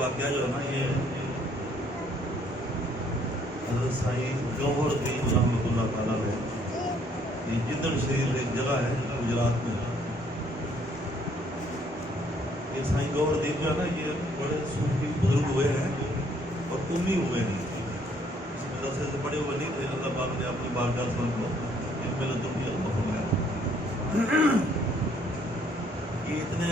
واقعہ جو ہے نا یہ حضرت سائیں گوہر الدین رحمۃ اللہ تعالیٰ ہے، یہ جندل شریف ایک جگہ ہے گجرات میں. یہ سائیں گوہر الدین جو ہے نا یہ بڑے صوفی بزرگ ہوئے ہیں اور امی ہوئے نہیں، اس مدرسے سے بڑے ہوئے نہیں تھے. اللہ پاک نے اپنی بارگاہ کو ان میں لطفی عطا فرمایا. یہ اتنے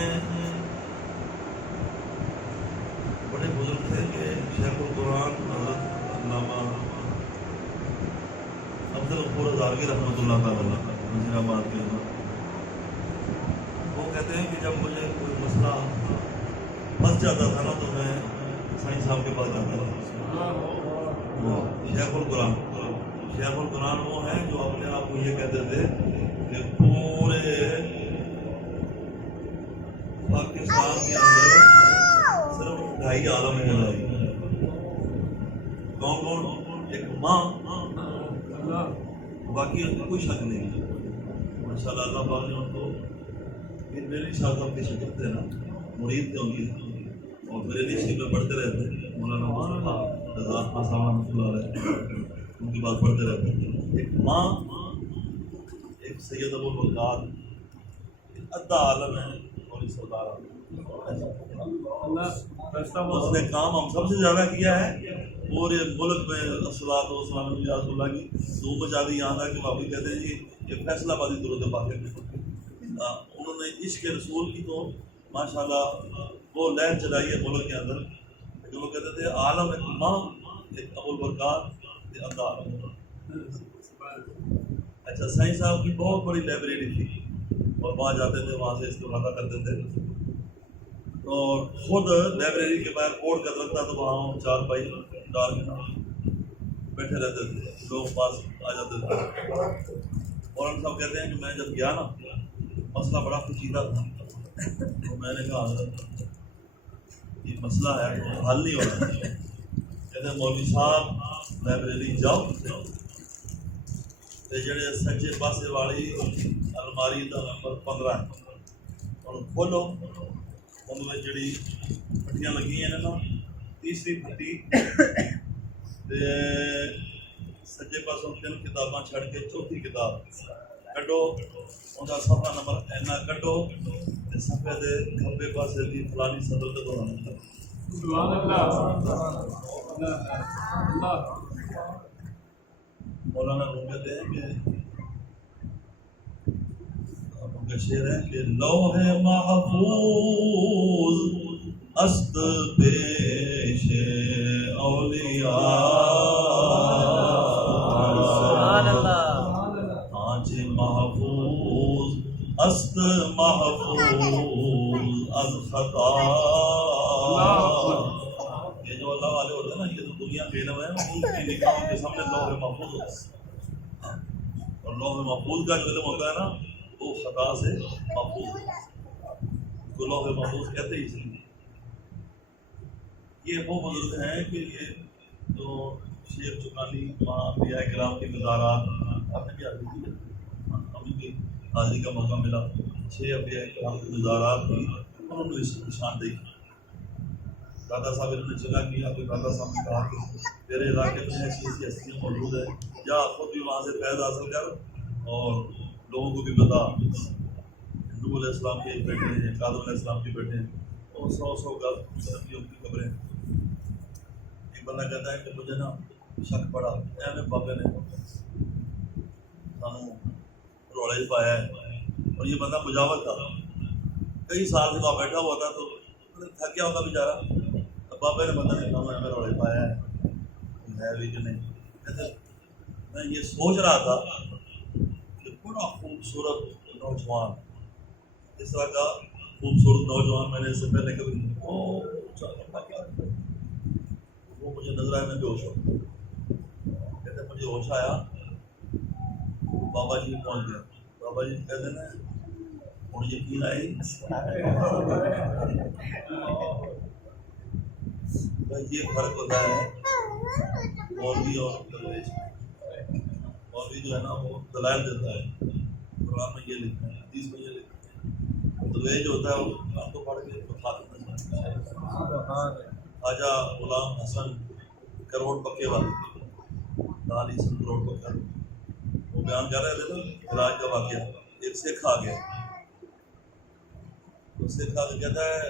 بڑے بزرگ تھے کہ شیخ القرآن حضرت علامہ عبدالغفور ہزاروی رحمۃ اللہ تعالیٰ وزیر آباد کے اندر، وہ کہتے ہیں کہ جب مجھے کوئی مسئلہ پھنس جاتا تھا نا تو میں سائیں صاحب کے پاس جاتا تھا. شیخ القرآن وہ ہیں جو اپنے آپ کو یہ کہتے تھے کہ پورے پاکستان کے اندر صرف 2.5 عالم ہے. کون؟ ایک ماں، باقی کوئی شک نہیں. ماشاء اللہ اللہ پاک نے ان کو میری شاہ صاحب کی شکل تھے نا، مرید تھے ان کی، اور میرے لیے میں پڑھتے رہتے. مولانا مصطفیٰ رضا صاحب رحمۃ اللہ علیہ ان کی بات پڑھتے رہتے. ایک ماں، ایک سید ابو البرکات، ایک ادھا عالم ہے اور ایک سردار عالم. اس نے کام ہم سب سے زیادہ کیا ہے پورے ملک میں. الصلاۃ والسلام علی رسول اللہ کی دھوم مچا دی یہاں تک کہ بابی کہتے ہیں جی یہ فیصلہ بادی درود پاک ہے. انہوں نے عشق رسول کی تو ماشاء اللہ وہ لہر چلائی ہے ملک کے اندر کہ وہ کہتے تھے عالم ایک ماں، ایک ابو البرکات، ایک ادھا عالم. اچھا، سائیں صاحب کی بہت بڑی لائبریری تھی اور وہاں جاتے تھے، وہاں سے استفادہ کرتے تھے. اور خود لائبریری کے باہر کوڑ کر رکھتا تو وہاں 4 بھائی ڈال کے بیٹھے رہتے تھے، لوگ پاس آ جاتے تھے. مولانا صاحب کہتے ہیں کہ میں جب گیا نا مسئلہ بڑا پیچیدہ تھا، تو میں نے کہا حضرت یہ مسئلہ ہے حل نہیں ہو رہا. کہتے ہیں مولوی صاحب لائبریری جاؤ جڑے سجے پاسے والی الماری کا نمبر 15 ہے اور کھولو، ان میں جڑی پٹیاں لگی ہیں نا، تیسری پٹی سجے پاسوں 3 کتاباں چھڑ کے چوتھی کتاب کٹو، ان کا صفحہ نمبر اینا کٹو، صفحے دے کھبے پاسے بھی فلانی صدر کے دوران. سبحان اللہ. مولانا روم کہتے ہیں کہ ان کا شعر ہے کہ لوح محفوظ است پیش اولیاء، آج محفوظ است محفوظ از خطا. یہ جو اللہ والے ہوتے ہیں نا، یہ تو دنیا کے علم ہے، ان کی نگاہوں کے سامنے لوح محفوظ ہوتا ہے. اور لوح محفوظ کا جو علم ہوتا ہے نا وہ خطا سے محفوظ ہے، تو لوح محفوظ کہتے ہی اسی لیے. یہ وہ بزرگ ہیں کہ یہ جو شیخ چکانی وہاں انبیاء کرام کی مزارات آپ نے بھی حاضری کی ہے، ابھی بھی حاضری کا موقع ملا. 6 انبیاء کرام کی مزارات کی انہوں نے نشاندہی کی. دادا صاحب انہوں نے چلا کیا، کوئی دادا صاحب نے کہا کہ تیرے علاقے میں ایسی ایسی ہستیاں موجود ہیں، یا خود بھی وہاں سے فیض حاصل کر اور لوگوں کو بھی بتا. ہندو علیہ السلام کے بیٹے ہیں، قادم علیہ السلام کے بیٹے ہیں، اور 100 نبیوں کی خبریں. ایک بندہ کہتا ہے کہ مجھے نا شک پڑا، اے بابے نے سانو روڑے پایا ہے. اور یہ بندہ مجاور تھا، کئی سال سے وہاں بیٹھا ہوا تھا، تو تھک گیا ہوتا بیچارہ. بابے نے بندہ نے کہا ہمیں روڑے پایا ہے بھی کہ نہیں. کہتے میں یہ سوچ رہا تھا کہ بڑا خوبصورت نوجوان، اس طرح کا خوبصورت نوجوان میں نے اس سے پہلے کبھی نہیں. وہ مجھے نظر آیا، میں بے ہوش ہو. کہتے مجھے ہوش آیا، بابا جی پہنچ گیا. بابا جی کہتے ہیں ہوں یقین آئی یہ فرق ہوتا ہے مولوی اور درویش میں. مولوی جو ہے نا وہ دلائل دیتا ہے، قرآن میں یہ لکھا ہے، حدیث میں یہ لکھا ہے. درویش جو ہوتا ہے وہ قرآن کو پڑھ کے خواجہ غلام حسن کروڑ پکے والے، لال حسن کروڑ پکا، وہ بیان کر رہے تھے نا علاج کا واقعہ. ایک سکھ آ گیا، تو سکھ آ کے کہتا ہے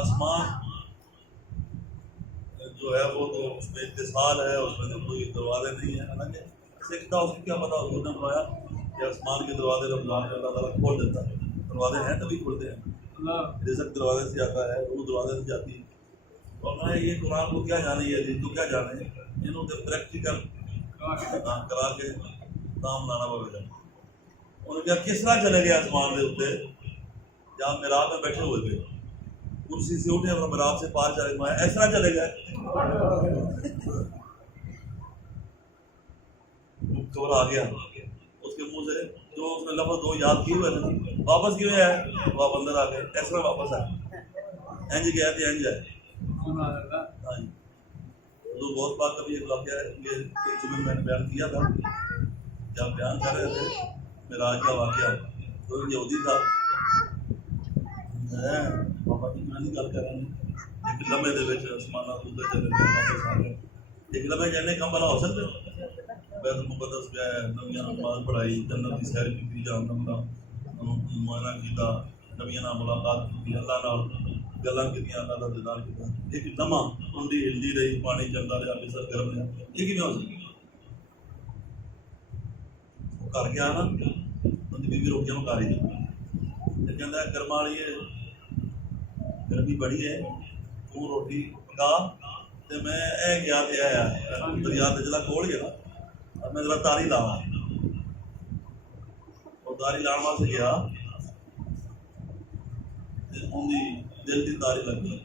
آسمان جو ہے وہ تو اس میں اتصال ہے، اس میں تو کوئی دروازے نہیں ہے. حالانکہ سکھ تھا، اس کو کیا پتا، حضور نے فرمایا کہ آسمان کے دروازے رمضان میں اللہ تعالیٰ کھول دیتا ہے. دروازے ہیں تبھی کھلتے ہیں، رزق دروازے سے آتا ہے، روح دروازے سے جاتی ہے. اور میں یہ قرآن کو کیا جانے، یہ حدیث کو کیا جانے، انہوں نے پریکٹیکل کرا کے کام لانا پڑے گا. انہوں نے کہا کس طرح چلے گئے آسمان کے اوپر جہاں میراب میں بیٹھے ہوئے تھے، کرسی سے اٹھے اور میراب سے پار چلے گئے، اس طرح چلے گئے. گھبرا گیا، اس کے منہ سے جو اس نے لفظ دو یاد کیے ہوئے تھے واپس کیوں ہے، وہ آپ اندر آ گئے، اس طرح واپس آئے. اینج گیا تھے اینج ہے. ہاں جی، تو بہت بات کبھی ایک واقعہ ہے، یہ جمعے میں نے بیان کیا تھا، جب بیان کر رہے تھے معراج کا واقعہ. تو یہودی تھا، بابا جی میں نہیں گل کر رہا ہوں، ایک لمحے دے وچ آسماناں اتنے چلے گئے واپس آ گئے. ایک لمحے جانے کم بلا ہو سکتے، بیت المقدس گئے، نبیاں نماز پڑھائی، جنت کی سیر کی، جہنم کا معائنہ کیتا، نبیاں نال ملاقات کی، اللہ نال گلاں کیتیاں، اللہ دا دیدار کیتا. ایک لمحہ کنڈی ہلدی رہی، پانی چلتا رہا، بستر گرم رہا، یہ کیویں ہو سکتا؟ کر کے آنا ان کی بیوی روٹیاں پکا رہی تھی، کہتا ہے گرما والی گرمی بڑی ہے، تو روٹی پکا. تے میں اے گیا تے آیا دریا تے جلا کھول گیا نا، اب میں ذرا تاری لاواں، اور تاری لان واسطے گیا تے ان دی دل کی تاری لگ گئی.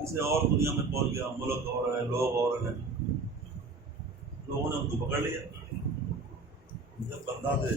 کسی اور دنیا میں پہنچ گیا، ملک اور ہے، لوگ اور ہیں، لوگوں نے ان کو پکڑ لیا. جب بندہ تھے